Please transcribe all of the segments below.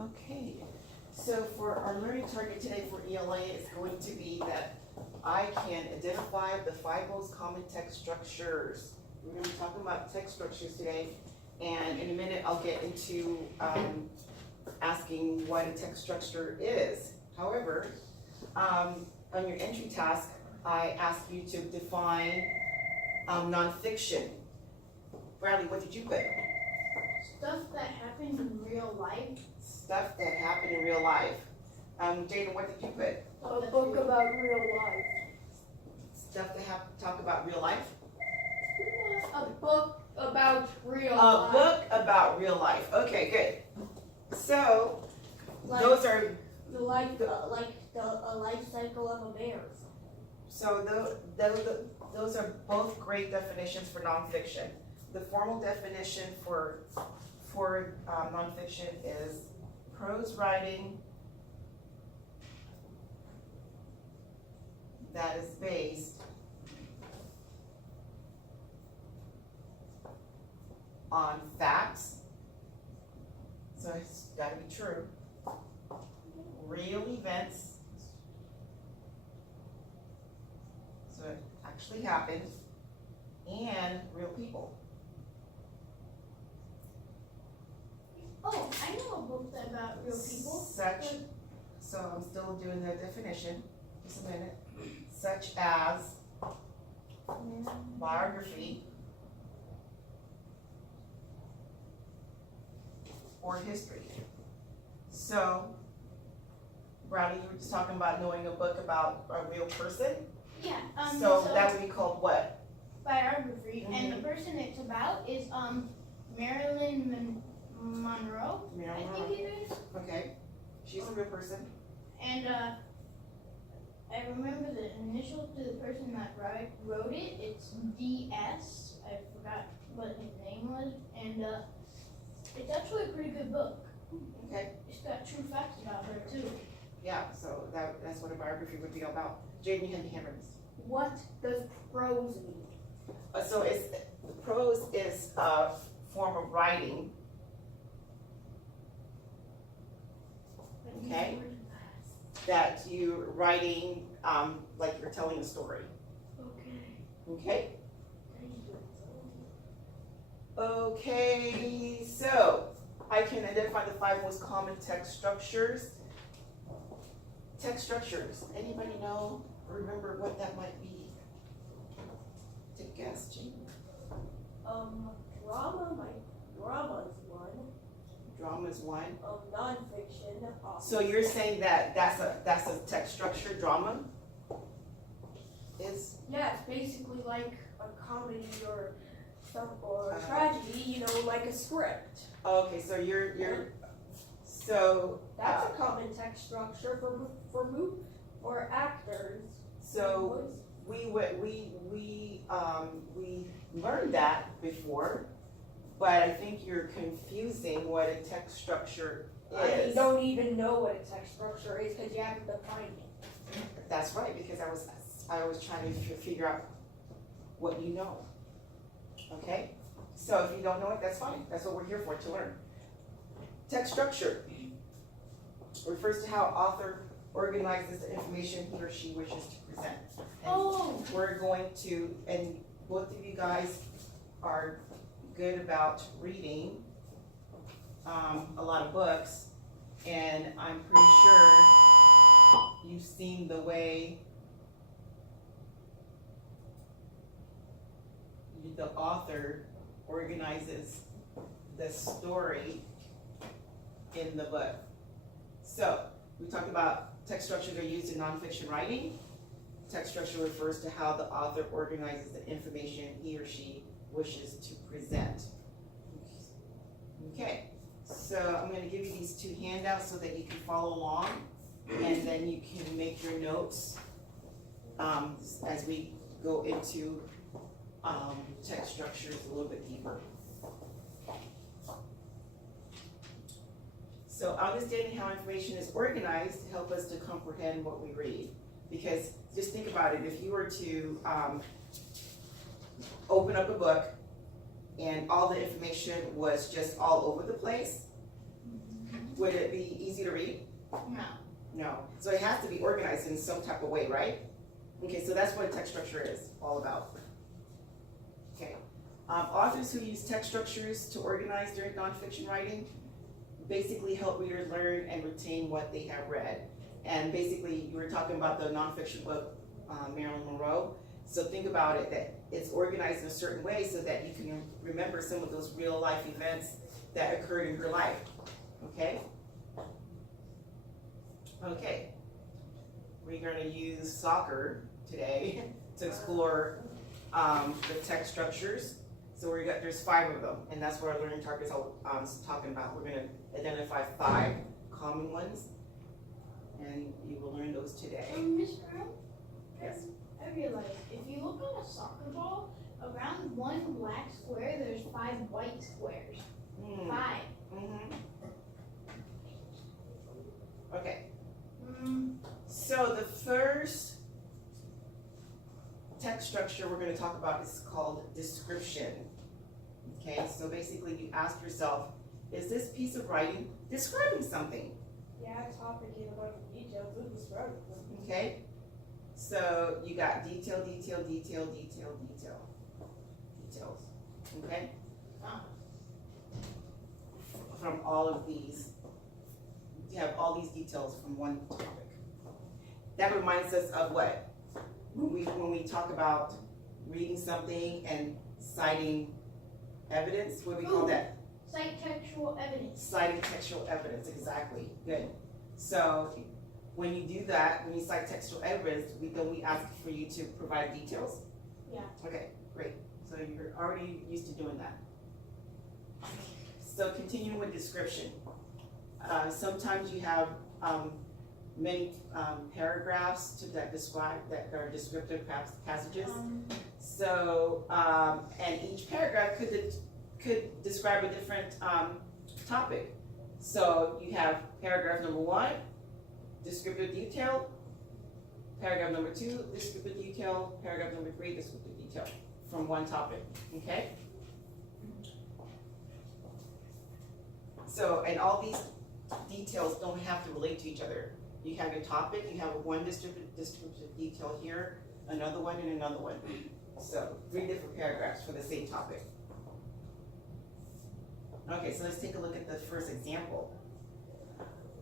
Okay, so for our learning target today for ELA is going to be that I can identify the five most common text structures. We're going to be talking about text structures today, and in a minute I'll get into asking what a text structure is. However, on your entry task, I asked you to define nonfiction. Bradley, what did you put? Stuff that happened in real life. Stuff that happened in real life. Jaden, what did you put? A book about real life. Stuff that talk about real life? A book about real A life. book about real life. Okay, good. So, Like those are, the life, a life cycle of a bear. so those are both great definitions for nonfiction. The formal definition for nonfiction is prose writing that is based on facts, so it's gotta be true, real events, so it actually happened, and real people. Oh, I know a book about real people. So I'm still doing the definition, just a minute, such as biography or history. So, Bradley, you were just talking about knowing a book about a real person, Yeah. so that would be called what? Biography, and the person it's about is Marilyn Monroe. Marilyn I Monroe. think it is. Okay, she's a real person. And I remember the initials to the person that wrote it. It's DS. I forgot what his name was, and it's actually a pretty good book. Okay, It's got true facts about her too. yeah, so that's what a biography would be all about. Jaden, you had the hand raised. What does prose mean? So prose is a form of writing, okay, that you're writing, like you're telling a story, Okay. okay? Okay, so I can identify the five most common text structures. Text structures, anybody know or remember what that might be? Take a guess, Jean. Drama is one. Drama is one. Nonfiction. So you're saying that that's a text structure, drama? Is, Yeah, it's basically like a comedy or a Uh-huh. tragedy, you know, like a script. okay, so you're, so, That's a common text structure for actors. so we learned that before, but I think you're confusing what a text structure You is. don't even know what a text structure is because you haven't defined it. That's right, because I was trying to figure out what you know. Okay? So if you don't know it, that's fine. That's what we're here for, to learn. Text structure refers to how author organizes the information he or she wishes to present. And Oh, we're going to, and both of you guys are good about reading a lot of books, and I'm pretty sure you've seen the way the author organizes the story in the book. So, we talked about text structures are used in nonfiction writing. Text structure refers to how the author organizes the information he or she wishes to present. Okay, so I'm going to give you these two handouts so that you can follow along, and then you can make your notes as we go into text structures a little bit deeper. So understanding how information is organized help us to comprehend what we read. Because just think about it, if you were to open up a book and all the information was just all over the place, Would it be easy to read? No. No. So it has to be organized in some type of way, right? Okay, so that's what a text structure is all about. Okay. Authors who use text structures to organize their nonfiction writing basically help readers learn and retain what they have read. And basically, you were talking about the nonfiction book, Marilyn Monroe. So think about it, that it's organized in a certain way so that you can remember some of those real life events that occurred in her life, okay? Okay, we're gonna use soccer today to explore the text structures. So there's 5 of them, and that's what our learning targets are talking about. We're gonna identify 5 common ones, and you will learn those today. Miss Brown? Yes. I realized if you look on a soccer ball, around one black square, there's 5 white squares. 5. Okay. So the first text structure we're going to talk about is called description. Okay, so basically you ask yourself, is this piece of writing describing something? Yeah, topic in a bunch of details. It describes them. Okay, so you got detail, detail, detail, detail, detail, details. Okay, from all of these, you have all these details from one topic. That reminds us of what? When we talk about reading something and citing evidence, what do we call that? Cite textual evidence. Citing textual evidence, exactly. Good. So when you do that, when you cite textual evidence, we ask for you to provide details? Yeah. Okay, great. So you're already used to doing that. So continuing with description. Sometimes you have many paragraphs that are descriptive passages. So, and each paragraph could describe a different topic. So you have paragraph number 1, descriptive detail. Paragraph number 2, descriptive detail. Paragraph number 3, descriptive detail from one topic. Okay. So, and all these details don't have to relate to each other. You have your topic, you have one descriptive detail here, another one, and another one. So 3 different paragraphs for the same topic. Okay, so let's take a look at the first example.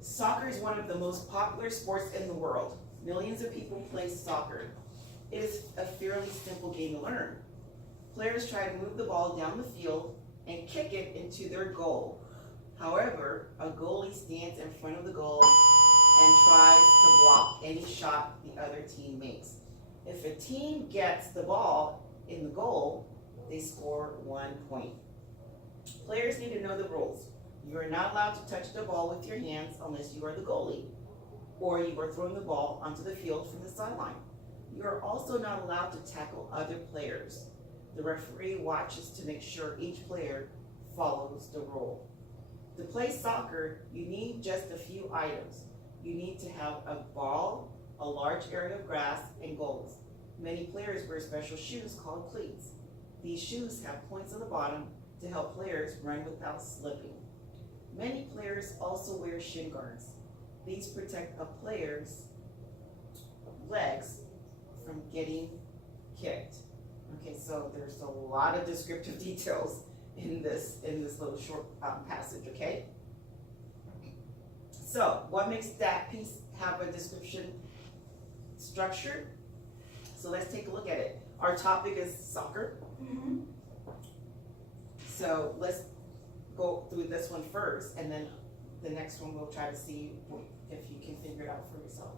Soccer is one of the most popular sports in the world. Millions of people play soccer. It is a fairly simple game to learn. Players try to move the ball down the field and kick it into their goal. However, a goalie stands in front of the goal and tries to block any shot the other team makes. If a team gets the ball in the goal, they score 1 point. Players need to know the rules. You are not allowed to touch the ball with your hands unless you are the goalie, or you are throwing the ball onto the field from the sideline. You are also not allowed to tackle other players. The referee watches to make sure each player follows the rule. To play soccer, you need just a few items. You need to have a ball, a large area of grass, and goals. Many players wear special shoes called cleats. These shoes have points on the bottom to help players run without slipping. Many players also wear shin guards. These protect a player's legs from getting kicked. Okay, so there's a lot of descriptive details in this little short passage, okay? So, what makes that piece have a description structure? So let's take a look at it. Our topic is soccer. So let's go through this one first, and then the next one we'll try to see if you can figure it out for yourself.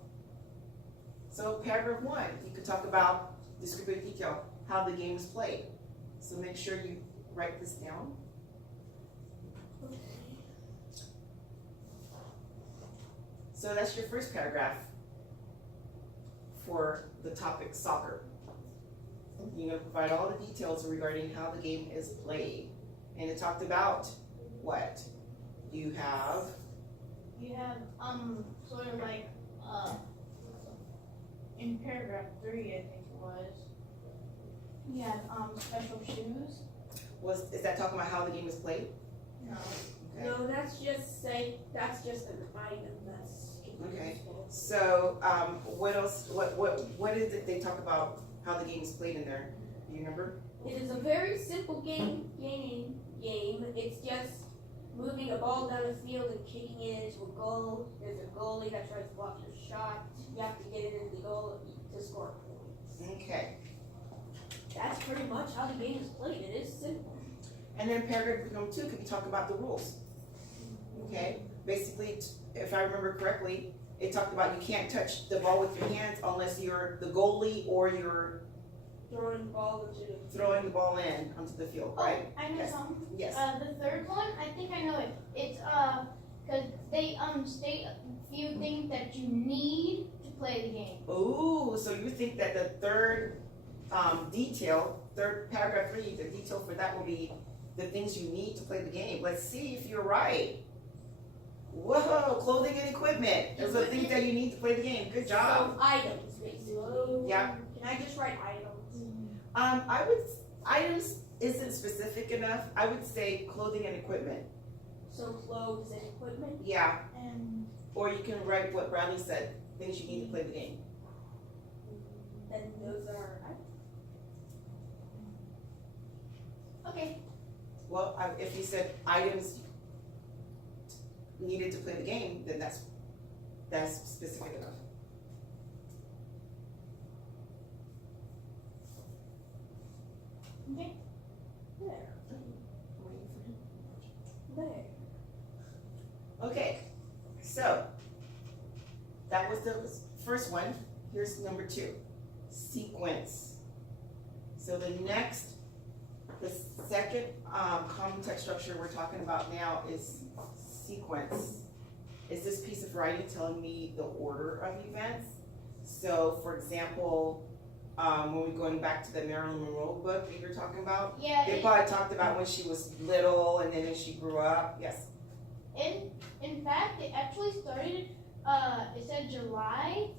So paragraph 1, you could talk about descriptive detail, how the game is played. So make sure you write this down. So that's your first paragraph for the topic soccer. You're going to provide all the details regarding how the game is played. And it talked about what? You have sort of like in paragraph 3, I think it was. You had special shoes. is that talking about how the game is played? No. Okay. No, that's just an item that's Okay. useful. So, what else, what is it they talk about how the game is played in there? Do you remember? It is a very simple game. It's just moving a ball down the field and kicking it into a goal. There's a goalie that tries to block your shot. You have to get it into the goal to score points. Okay. That's pretty much how the game is played. It is simple. And then paragraph number 2, could you talk about the rules? Okay, basically, if I remember correctly, it talked about you can't touch the ball with your hands unless you're the goalie or you're Throwing the ball into the throwing the ball in onto the field, right? Oh, I know Yes. something. Yes. The third one, I think I know it. It's cause they state a few things that you need to play the game. Ooh, so you think that the third paragraph 3, the detail for that will be the things you need to play the game. Let's see if you're right. Whoa, clothing and equipment. Those are the things that you need to play the game. Good job. So items, basically. Yeah. Can I just write items? Items isn't specific enough. I would say clothing and equipment. So clothes and equipment. Yeah, And or you can write what Bradley said, things you need to play the game. Then those are items. okay. Well, if you said items needed to play the game, then that's specific enough. Okay. There. There. Okay, so that was the first one. Here's number 2, sequence. So the second common text structure we're talking about now is sequence. Is this piece of writing telling me the order of events? So, for example, when we're going back to the Marilyn Monroe book that you're talking about, Yeah. they probably talked about when she was little and then when she grew up. Yes. In fact, it actually started. It said July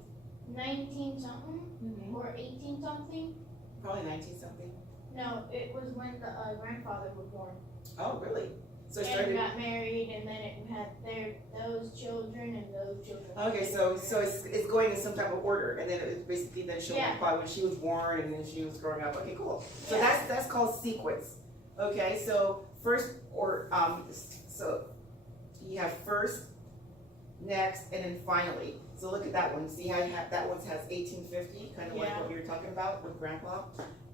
19 something or 18 something. Probably 19 something. No, it was when the grandfather was born. Oh, really? So it And started. got married, and then it had those children and those children. Okay, so it's going in some type of order, and then it basically then showing Yeah. probably when she was born and then she was growing up. Okay, cool. So Yeah. that's called sequence. Okay, so first so you have first, next, and then finally. So look at that one. See how that one has 1850, kind of like Yeah. what you were talking about with Grandpa,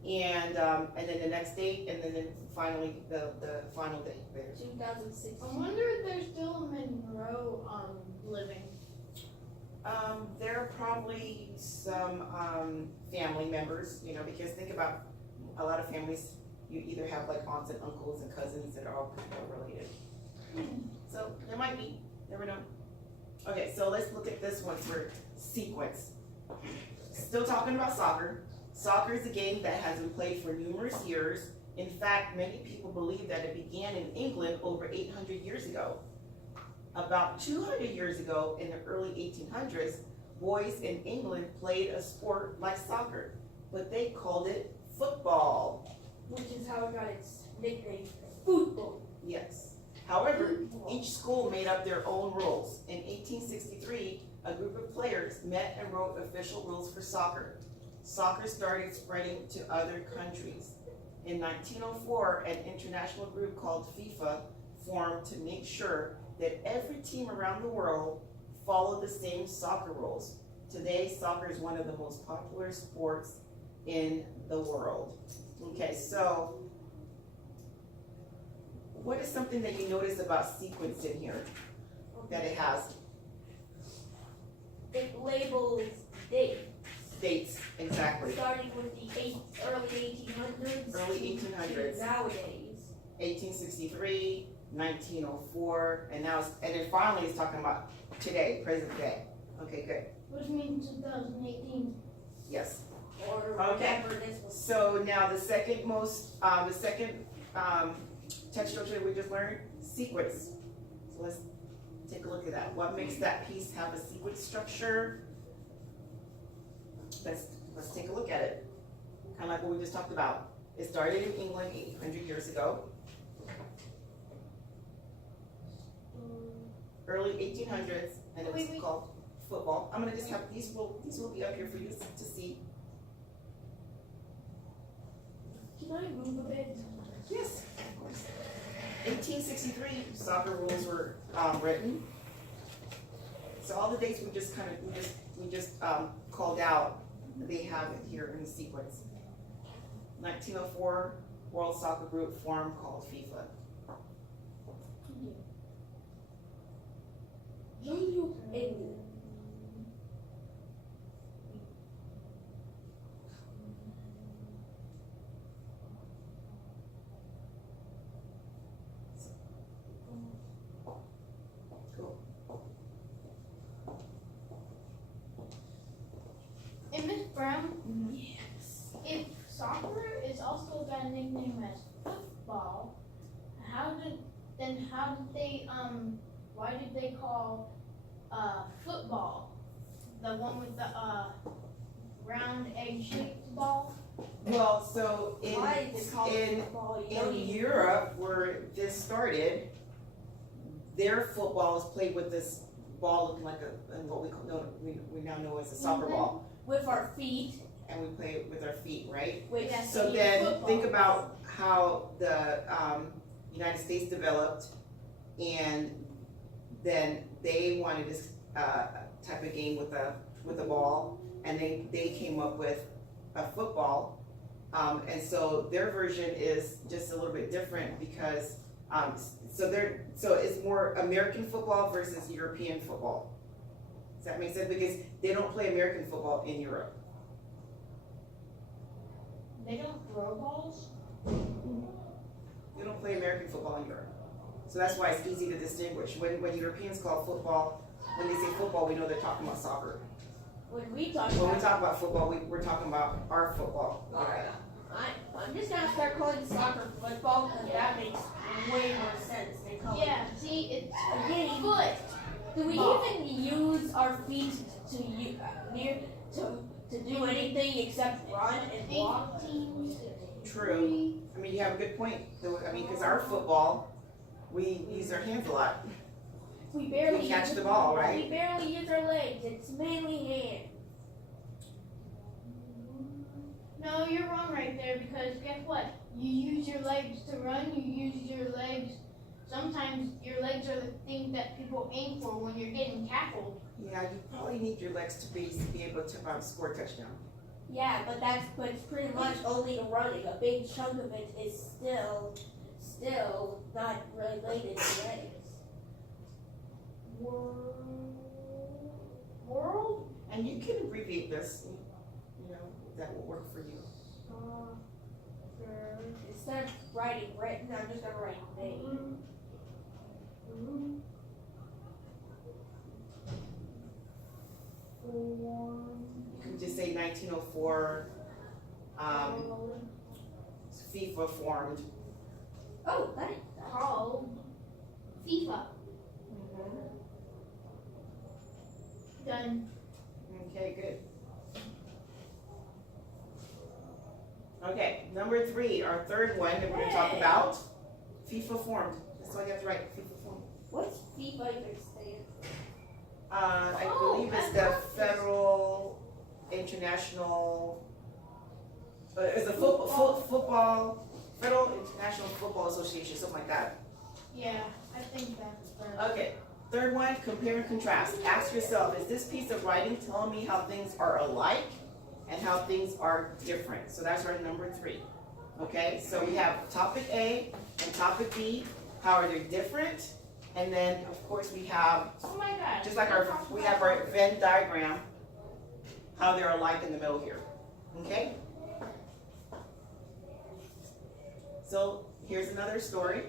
and then the next date, and then finally the final date there. 2016. I wonder if there's still a Monroe living. There are probably some family members, because think about a lot of families, you either have like aunts and uncles and cousins that are all kind of related. So there might be, never know. Okay, so let's look at this one for sequence. Still talking about soccer. Soccer is a game that has been played for numerous years. In fact, many people believe that it began in England over 800 years ago. About 200 years ago, in the early 1800s, boys in England played a sport like soccer, but they called it football. Which is how it got its nickname, football. Yes. However, each school made up their own rules. In 1863, a group of players met and wrote official rules for soccer. Soccer started spreading to other countries. In 1904, an international group called FIFA formed to make sure that every team around the world followed the same soccer rules. Today, soccer is one of the most popular sports in the world. Okay, so what is something that you notice about sequence in here that it has? It labels dates, Dates, exactly. starting with the early 1800s. Early 1800s. to nowadays. 1863, 1904, and then finally it's talking about today, present day. Okay, good. Which means 2018. Yes. Or Okay. whatever this was. So now the second text structure we just learned, sequence. So let's take a look at that. What makes that piece have a sequence structure? Let's take a look at it. Kind of like what we just talked about. It started in England 800 years ago. early 1800s, and it was Wait. called football. I'm gonna just have, these will be up here for you to see. Can I move a bit? Yes, of course. 1863, soccer rules were, written. So all the dates we just called out, they have it here in the sequence. 1904, World Soccer Group formed called FIFA. And And Miss Brown, yes. if soccer is also got a nickname as football, how did they why did they call football the one with the round egg shaped ball? Well, so Why is it called in football? You don't in even- Europe, where this started, their football is played with this ball looking like what we now know as a soccer ball, with our feet, and we play it with our feet, right? which Yeah. So Yeah, then football. think about how the United States developed, and then they wanted this type of game with a ball, and they came up with a football, and so their version is just a little bit different because so it's more American football versus European football. Does that make sense? Because they don't play American football in Europe. They don't throw balls? They don't play American football in Europe. So that's why it's easy to distinguish. When Europeans call football, when they say football, we know they're talking about soccer. when we talk When we about, talk about football, we're talking about our football. I'm just gonna start calling soccer football because that makes way more sense than calling Yeah, see, it's a game. foot. Do we Ball. even use our feet to do anything except run and walk? 1863. True. I mean, you have a good point. I mean, because our football, we use our hands a lot. We barely We catch use- the ball, right? We barely use our legs. It's mainly hands. No, you're wrong right there because guess what? You use your legs to run, you use your legs. Sometimes your legs are the thing that people aim for when you're getting tackled. Yeah, you probably need your legs to be able to score a touchdown. Yeah, but it's pretty much only the running. A big chunk of it is still not related to legs. World? And you can abbreviate this, you know, that will work for you. Instead of writing written, I'm just gonna write name. You can just say 1904, FIFA formed. Oh, that is Called FIFA. Done. Okay, good. Okay, number 3, our third one that we're gonna talk about, FIFA formed. That's all you have to write, FIFA formed. what's FIFA even stand? I Oh, believe it's I the love this. Federal International, it's a football, Federal International Football Association, something like that. Yeah, I think that's right. Okay, third one, compare and contrast. Ask yourself, is this piece of writing telling me how things are alike and how things are different? So that's our number 3. Okay, so we have topic A and topic B. How are they different? And then, of course, we have, Oh my god. just like we have our Venn diagram, how they're alike in the middle here. Okay? So here's another story.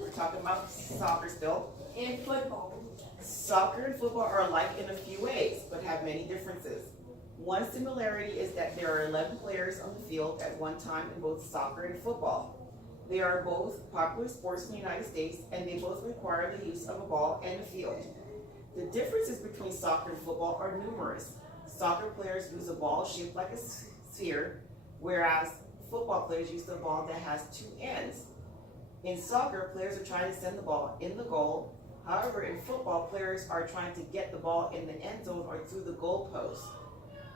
We're talking about soccer still. And football. Soccer and football are alike in a few ways, but have many differences. One similarity is that there are 11 players on the field at one time in both soccer and football. They are both popular sports in the United States, and they both require the use of a ball and a field. The differences between soccer and football are numerous. Soccer players use a ball shaped like a sphere, whereas football players use a ball that has 2 ends. In soccer, players are trying to send the ball in the goal, However, in football, players are trying to get the ball in the end zone or through the goalpost.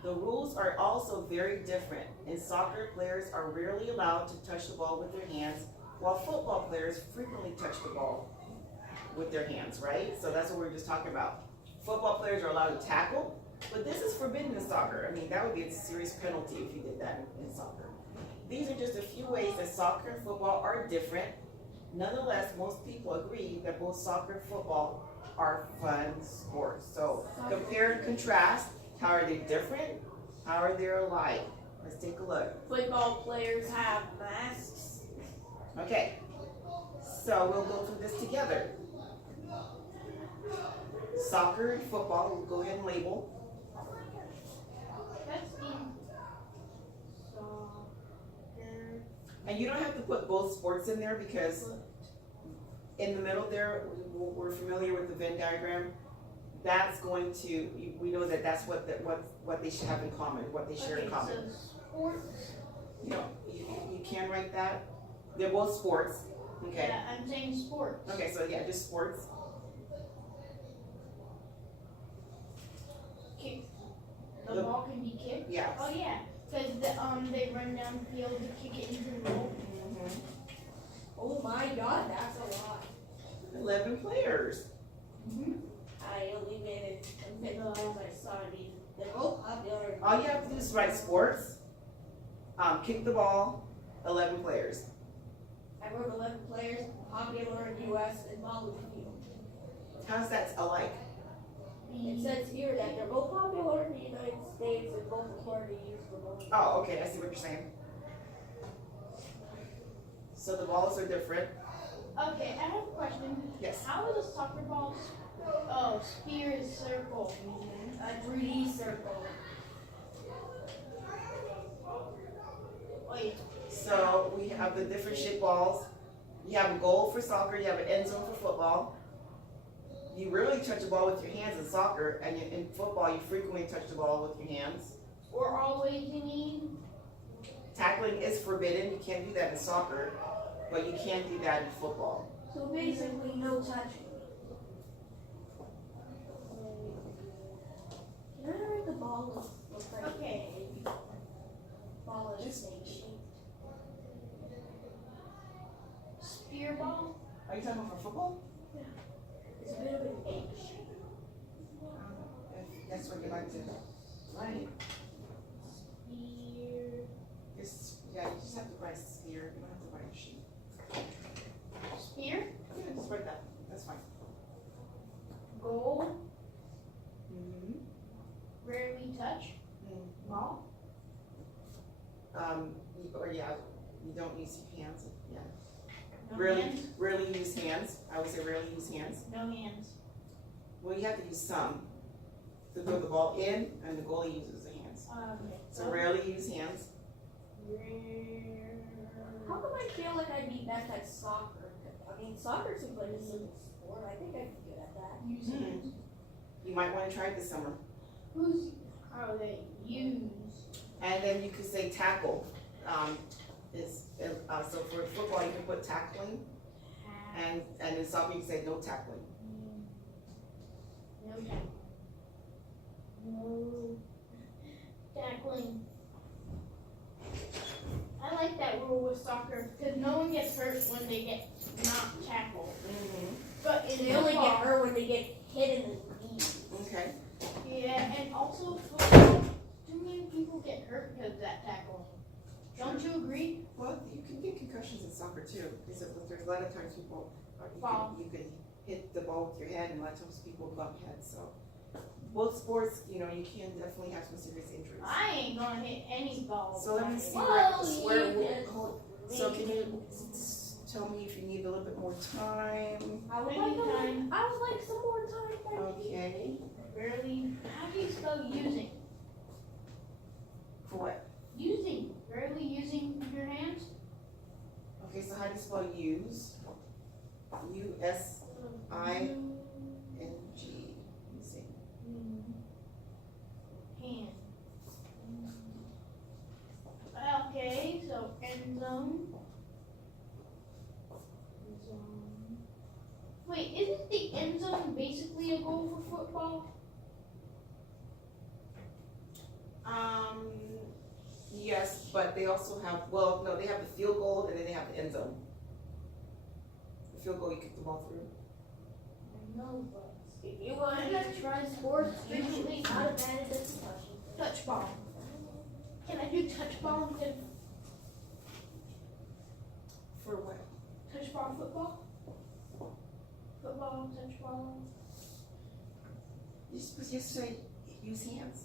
The rules are also very different. In soccer, players are rarely allowed to touch the ball with their hands, while football players frequently touch the ball with their hands, right? So that's what we were just talking about. Football players are allowed to tackle, but this is forbidden in soccer. I mean, that would be a serious penalty if you did that in soccer. These are just a few ways that soccer and football are different. Nonetheless, most people agree that both soccer and football are fun sports. So compare and contrast. How are they different? How are they alike? Let's take a look. Football players have masks. Okay, so we'll go through this together. Soccer and football, we'll go ahead and label. That's in soccer. And you don't have to put both sports in there because in the middle there, we're familiar with the Venn diagram. That's going to, we know that that's what they should have in common, what they share in common. So sports. You know, you can write that. They're both sports, okay? Yeah, I'm saying sports. Okay, so yeah, just sports. Kick. The The- ball can be kicked. Yeah. Oh yeah, because they run down the field to kick it into the goal. Oh my god, that's a lot. 11 players. I only made it a bit as I saw these. They're both popular. All you have to do is write sports, kick the ball, 11 players. I wrote 11 players, popular in the U.S. and Molly Field. How's that alike? It says here that they're both popular in the United States and both required to use for both. Oh, okay, I see what you're saying. So the balls are different. Okay, I have a question. Yes. How is a soccer ball? Oh, spear is circle. A 3D circle. Wait. So we have the different shaped balls. You have a goal for soccer, you have an end zone for football. You rarely touch the ball with your hands in soccer, and in football you frequently touch the ball with your hands. Or always you need. Tackling is forbidden, you can't do that in soccer, but you can do that in football. So basically, no touching. Can I write the ball looks like Okay. ball is snake shaped? Spear ball. Are you talking about for football? It's a bit of an egg shape. If that's what you like to write. Spear. Yeah, you just have to write spear, you don't have to write sheep. Spear. Yeah, just write that, that's fine. Goal. Mm-hmm. Rarely touch. Ball. Or yeah, you don't use your hands, yeah. No Rarely, hands. rarely use hands, I would say rarely use hands. No hands. Well, you have to use some to throw the ball in, and the goalie uses the hands. Okay. So rarely use hands. How come I feel like I'd be best at soccer? I mean, soccer's a good sport. I think I'd be good at that. Use hands. You might want to try it this summer. Who's are they use? And then you could say tackle. So for football, you can put tackling, and in soccer, you can say no tackling. No tackling. No tackling. I like that rule with soccer because no one gets hurt when they get not tackled. But in They only get football, hurt when they get hit in the knees. Okay. yeah, and also football, too many people get hurt because of that tackling. Don't you agree? Well, you can get concussions in soccer too, because there's a lot of times people, Fall. you can hit the ball with your head, and a lot of times people bump heads, so. Both sports, you can definitely have some serious injuries. I ain't gonna hit any ball. So let me see Whoa, where, you just so can you tell me if you need a little bit more time? I would Anytime. like some more time. Thank you. Okay, Barely. How do you spell using? for what? Using. Barely using your hands? Okay, so how do you spell use? U-S-I-N-G, using. Hand. Okay, so end zone. Zone. Wait, isn't the end zone football? Yes, but they also have, well, no, they have the field goal and then they have the end zone. The field goal, you kick the ball through. No, but If you wanted to try sports, you should be out of bed at this concussion. touch ball. Can I do touch ball instead of For what? touch ball football? Football, touch ball. You just say, use hands.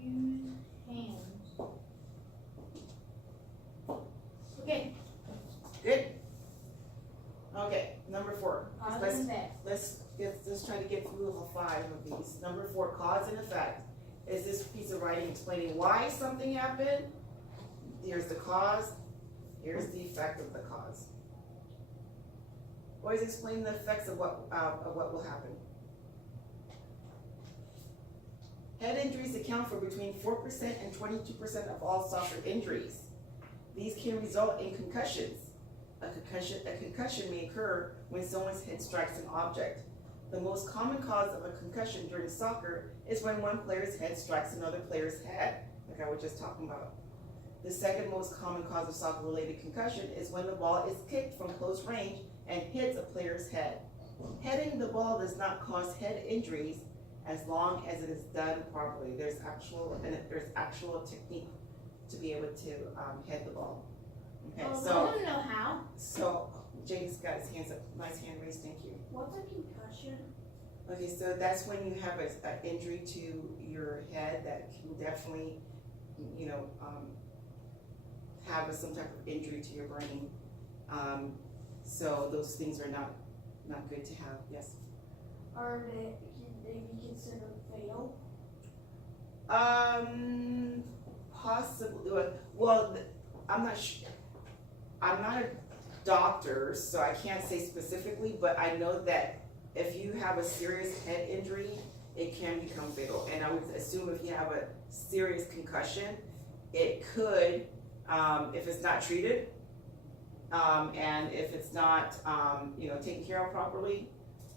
Use hands. Okay, Good? Okay, number 4. cause Let's- and effect. Let's try to get through all 5 of these. Number 4, cause and effect. Is this piece of writing explaining why something happened? Here's the cause, here's the effect of the cause. Always explain the effects of what will happen. Head injuries account for between 4% and 22% of all soccer injuries. These can result in concussions. A concussion may occur when someone's head strikes an object. The most common cause of a concussion during soccer is when one player's head strikes another player's head, like I was just talking about. The second most common cause of soccer-related concussion is when the ball is kicked from close range and hits a player's head. Heading the ball does not cause head injuries as long as it is done properly. There's actual technique to be able to head the ball. Okay, I so wanna know how. James got his hands up. Nice hand raised. Thank you. What's a concussion? Okay, so that's when you have an injury to your head that can definitely, have some type of injury to your brain. So those things are not good to have. Yes. Can they be considered fatal? Possibly. Well, I'm not sure. I'm not a doctor, so I can't say specifically, but I know that if you have a serious head injury, it can become fatal. And I would assume if you have a serious concussion, it could, if it's not treated, and if it's not, taken care of properly,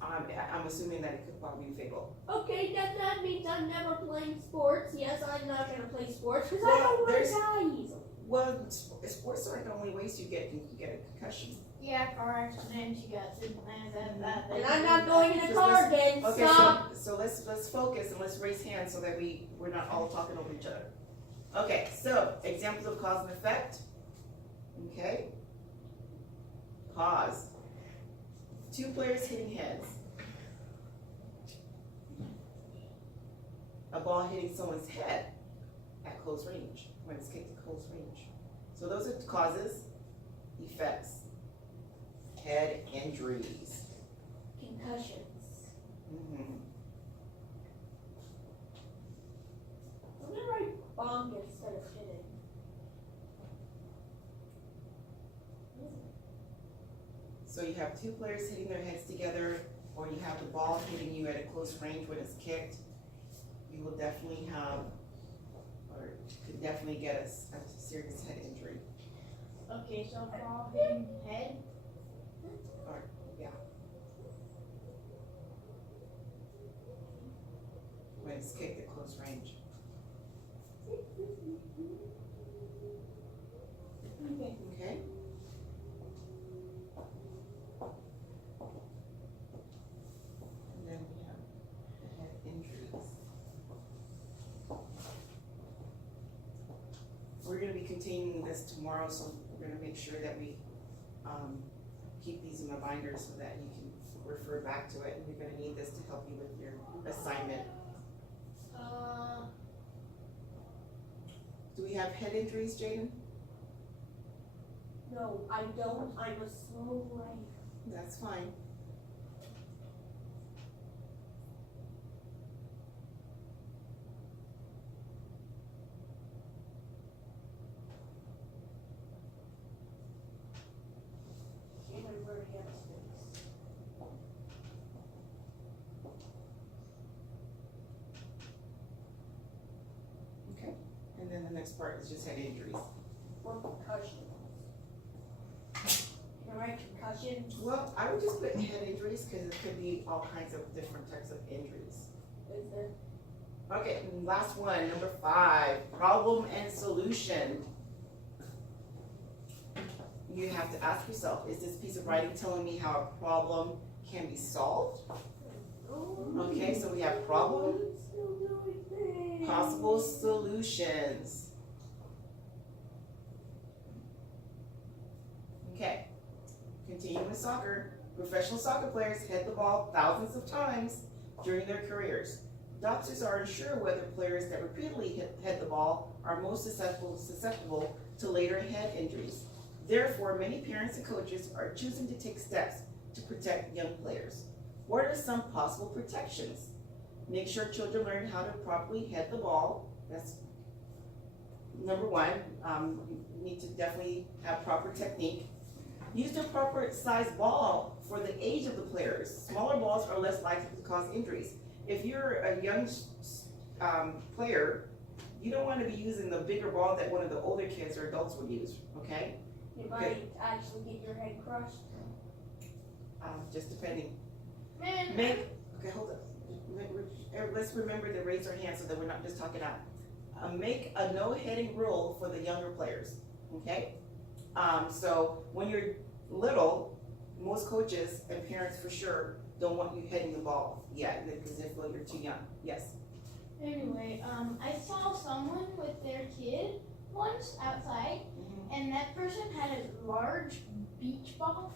I'm assuming that it could probably be fatal. Okay, that means I'm never playing sports. Yes, I'm not gonna play sports because I Well, don't want to there's- die easily. Well, sports aren't the only ways you get a concussion. Yeah, car accidents, you got Superman, that. And I'm not going in a Just car again. Okay, Stop. so let's focus and let's raise hands so that we're not all talking over each other. Okay, so examples of cause and effect. Okay. Cause. 2 players hitting heads. A ball hitting someone's head at close range, when it's kicked at close range. So those are causes, effects. Head injuries. Concussions. Mm-hmm. I'm gonna write bonk instead of hitting. So you have 2 players hitting their heads together, or you have the ball hitting you at a close range when it's kicked. You will definitely have, or could definitely get a serious head injury. Okay, so ball hitting head. When it's kicked at close range. Okay. Okay? And then we have the head injuries. We're gonna be continuing this tomorrow, so we're gonna make sure that we, keep these in the binder so that you can refer back to it, and you're gonna need this to help you with your assignment. Do we have head injuries, Jaden? No, I don't. I'm a slow writer. That's fine. And I'm very space. Okay, and then the next part is just head injuries. Or concussions. Can I right? Concussion. Well, I would just put head injuries, cause it could be all kinds of different types of injuries. Is there? Okay, and last one, number 5, problem and solution. You have to ask yourself, is this piece of writing telling me how a problem can be solved? Okay, so we have problem, possible solutions. Okay, continue with soccer. Professional soccer players head the ball thousands of times during their careers. Doctors are unsure whether players that repeatedly head the ball are most susceptible to later head injuries. Therefore, many parents and coaches are choosing to take steps to protect young players. What are some possible protections? Make sure children learn how to properly head the ball. That's number 1. You need to definitely have proper technique. Use the proper size ball for the age of the players. Smaller balls are less likely to cause injuries. If you're a young player, you don't want to be using the bigger ball that one of the older kids or adults would use, okay? You might actually get your head crushed. Just depending. Man, Okay, hold up. Let's remember to raise our hands so that we're not just talking out. Make a no heading rule for the younger players, okay? So when you're little, most coaches and parents for sure don't want you heading the ball yet because they feel you're too young. Yes. anyway, I saw someone with their kid once outside, and that person had a large beach ball.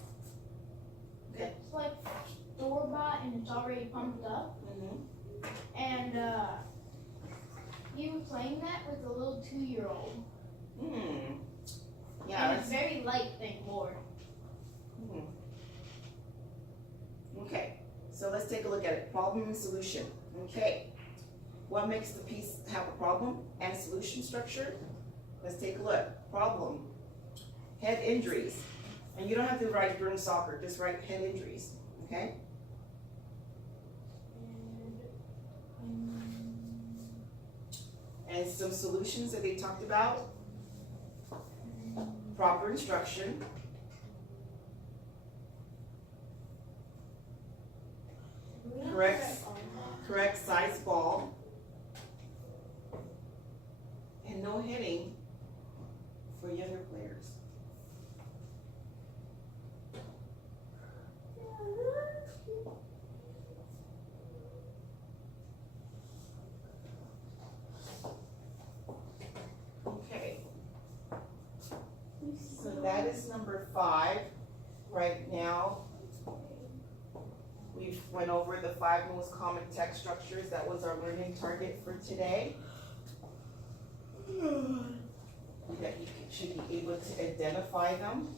Okay. It's like store-bought and it's already pumped up. And he was playing that with a little 2-year-old. Yeah. And it's very light, thank Lord. Okay. So let's take a look at it. Problem and solution. Okay. What makes the piece have a problem and solution structure? Let's take a look. Problem. Head injuries. And you don't have to write during soccer, just write head injuries. Okay? And some solutions that they talked about. Proper instruction. Correct size ball. And no hitting for younger players. Okay. So that is number 5 right now. We've went over the 5 most common text structures. That was our learning target for today. That you should be able to identify them.